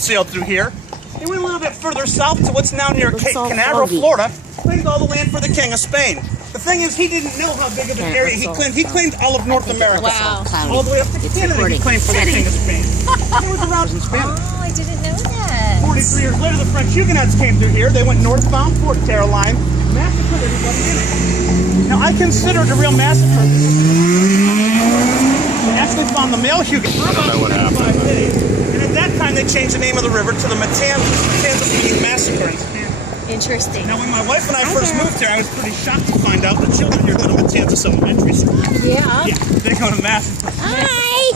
sailed through here. He went a little bit further south to what's now near Cape Canaveral, Florida. Claimed all the land for the King of Spain. The thing is, he didn't know how big of an area he claimed. He claimed all of North America. Wow. All the way up to Canada, he claimed for the King of Spain. He was around in Spain. Oh, I didn't know that. 43 years later, the French Huguenots came through here. They went northbound, Fort Caroline, massacred everybody in it. Now, I consider it a real massacre. They actually found the male Huguenots for about 25 days. And at that time, they changed the name of the river to the Matanzas. Matanzas meaning massacre in Spanish. Interesting. Now, when my wife and I first moved here, I was pretty shocked to find out the children here go to Matanzas Elementary School. Yeah? Yeah, they go to massacre. Hi!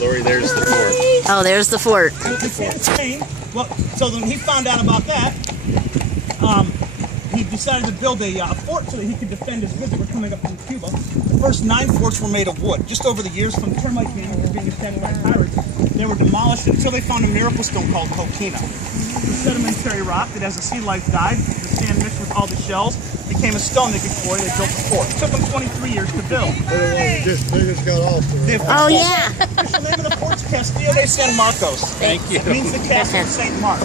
Lori, there's the fort. Oh, there's the fort. Spain. Well, so when he found out about that, he decided to build a fort so that he could defend his goods that were coming up from Cuba. The first 9 forts were made of wood. Just over the years, from termite damage being attacked by pirates, they were demolished until they found a miracle stone called coquina. The sedimentary rock that as the sea life died, the sand mixed with all the shells, became a stone they could quarry. They built the fort. It took them 23 years to build. They just got off the Oh, yeah. The official name of the fort's Castillo de San Marcos. Thank you. It means the castle of St. Mark.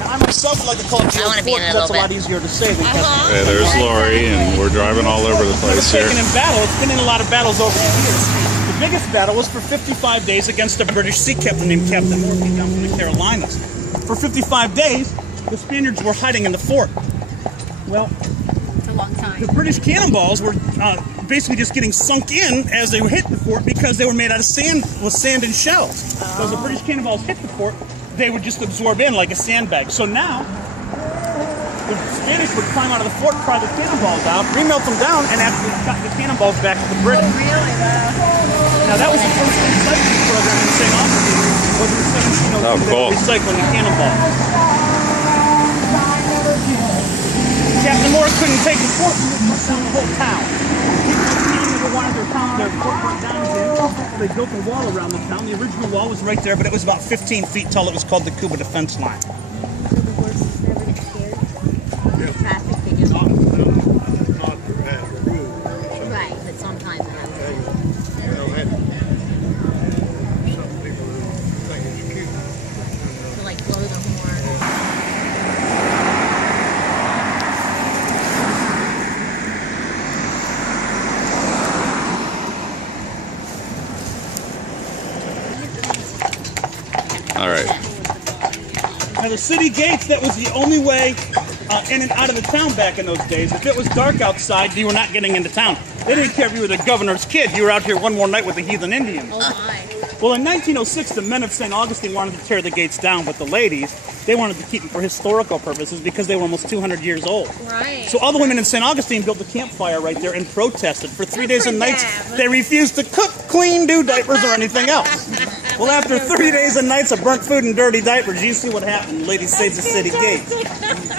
Now, I myself like to call it the fort because that's a lot easier to say than Castle. Okay, there's Lori, and we're driving all over the place here. Taken in battle. It's been in a lot of battles over the years. The biggest battle was for 55 days against a British sea captain named Captain Murphy down from the Carolinas. For 55 days, the Spaniards were hiding in the fort. Well, It's a long time. the British cannonballs were basically just getting sunk in as they hit the fort because they were made out of sand, with sand and shells. So as the British cannonballs hit the fort, they would just absorb in like a sandbag. So now, the Spanish would climb out of the fort, pry the cannonballs out, remelt them down, and actually cut the cannonballs back to the British. Really? Now that was the first recycling program in St. Augustine. Was in 1702. Oh, cool. Recycling the cannonballs. Captain Morris couldn't take the fort, he burnt down the whole town. People never wanted their fort burnt down again. They built a wall around the town. The original wall was right there, but it was about 15 feet tall. It was called the Cuba defense line. So the horses never get scared? Traffic, they just... not as a rule. Right, but sometimes it happens. You know, that some people who think it's cute. To like blow the horn. All right. Now the city gates, that was the only way in and out of the town back in those days. If it was dark outside, you were not getting into town. They didn't care if you were the governor's kid. You were out here one more night with the heathen Indians. Oh my. Well, in 1906, the men of St. Augustine wanted to tear the gates down, but the ladies, they wanted to keep them for historical purposes because they were almost 200 years old. Right. So all the women in St. Augustine built a campfire right there and protested. For 3 days and nights, they refused to cook, clean, do diapers, or anything else. Well, after 3 days and nights of burnt food and dirty diapers, you see what happened. Ladies saved the city gates.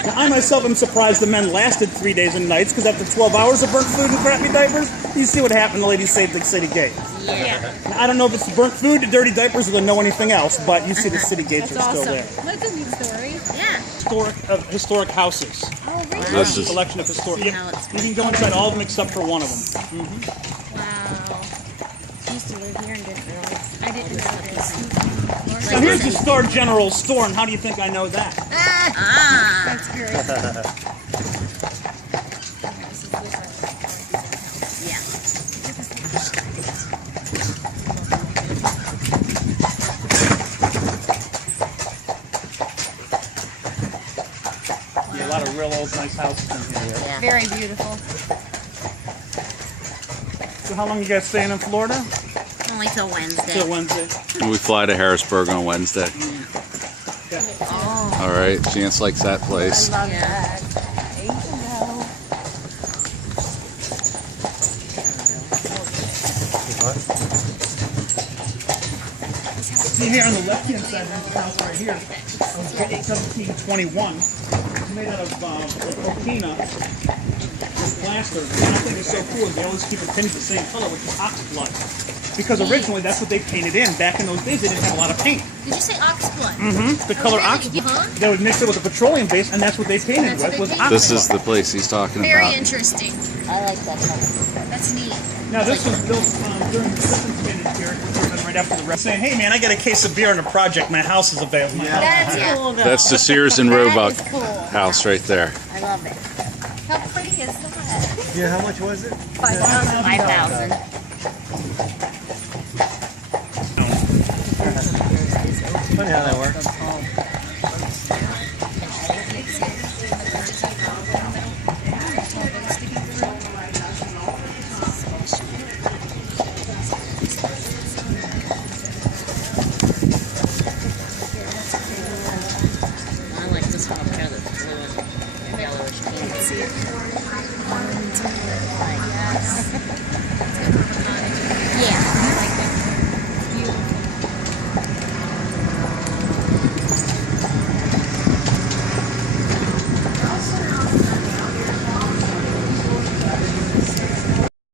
Now, I myself am surprised the men lasted 3 days and nights, because after 12 hours of burnt food and crappy diapers, you see what happened. The ladies saved the city gates. Yeah. Now, I don't know if it's burnt food, dirty diapers, or they know anything else, but you see the city gates are still there. That's a neat story. Yeah. Historic houses. Oh, really? That's A just collection of historic. See Yep. how it's You can go inside all of them except for one of them. Wow. I used to live here and didn't realize. I didn't know this. Now here's the Star General store, and how do you think I know that? That's great. Yeah, a lot of real old nice houses in here. Yeah. Very beautiful. So how long you guys staying in Florida? Only till Wednesday. Till Wednesday. we fly to Harrisburg on Wednesday. Oh. All right, Chance likes that place. Love that. See here on the left-hand side of this house right here, was built in 1721. It's made out of coquina with plaster. And I think it's so cool, they always keep it tinted the same color, which is ox blood. Because originally that's what they painted in. Back in those days, they didn't have a lot of paint. Did you say ox blood? Mm-hmm. The color ox blood. Huh? They would mix it with a petroleum base, and that's what they painted That's what with, they was ox This blood. is the place he's talking Very about. interesting. I like that color. That's neat. Now this was built during the second Spanish period, which was right after the rest, saying, "Hey man, I got a case of beer and a project. My house is available." That's cool though. That's the Sears and That Roebuck is cool. house right there. I love it. How pretty is that? Yeah, how much was it? 5,000. Funny how that works.